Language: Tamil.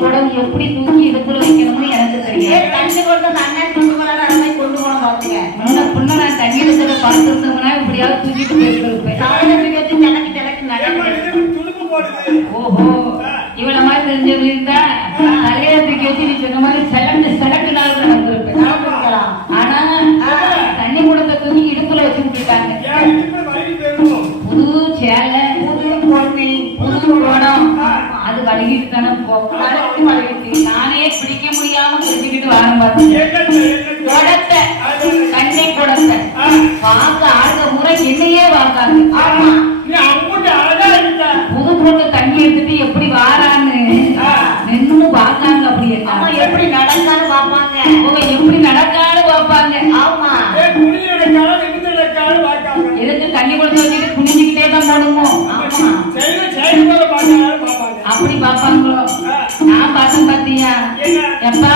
குடம் எப்படி தூக்கி இடுப்புல வைக்கணும்னு எனக்கு தெரியும். தண்ணி கொண்டு அந்த அண்ணன் கொண்டு போனா அதை மாதிரி கொண்டு போன பாத்துங்க. முன்ன புண்ண நான் தண்ணி எடுத்து பார்த்துருந்தோம்னா இப்படியாவது தூக்கிட்டு போயிருப்பேன். காலையில வச்சு கிளக்கி கிளக்கி நடந்து. ஓஹோ, இவள மாதிரி தெரிஞ்சது இருந்தா தலையில தூக்கி வச்சு நீ சொன்ன மாதிரி செலக்ட் நாள் நடந்திருப்பேன். ஆனா தண்ணி குடத்தை தூக்கி இடுப்புல வச்சு விட்டுட்டாங்க. புது சேலை, புது பொண்ணு, புது குடம், அது வலிக்கிட்டு தானே போகும். நானே பிடிக்க முடியாம பிடிச்சுக்கிட்டு வாரம் பார்த்தேன். குடத்தை, கண்ணை குடத்தை வாங்க ஆக முறை என்னையே வாங்காங்க. புது பொண்ணு தண்ணி எடுத்துட்டு எப்படி வாரான்னு நின்னு பாக்காங்க. அப்படி எப்படி நடந்தாலும் பாப்பாங்க, எப்படி நடக்கான்னு பாப்பாங்க. ஆமா, எதுக்கு தண்ணி குடிச்சு வச்சுட்டு குடிஞ்சுக்கிட்டே தான் போடுமோ? அப்படி பாப்பாங்களோ? நான் பார்த்தேன். பாத்தியா எப்பா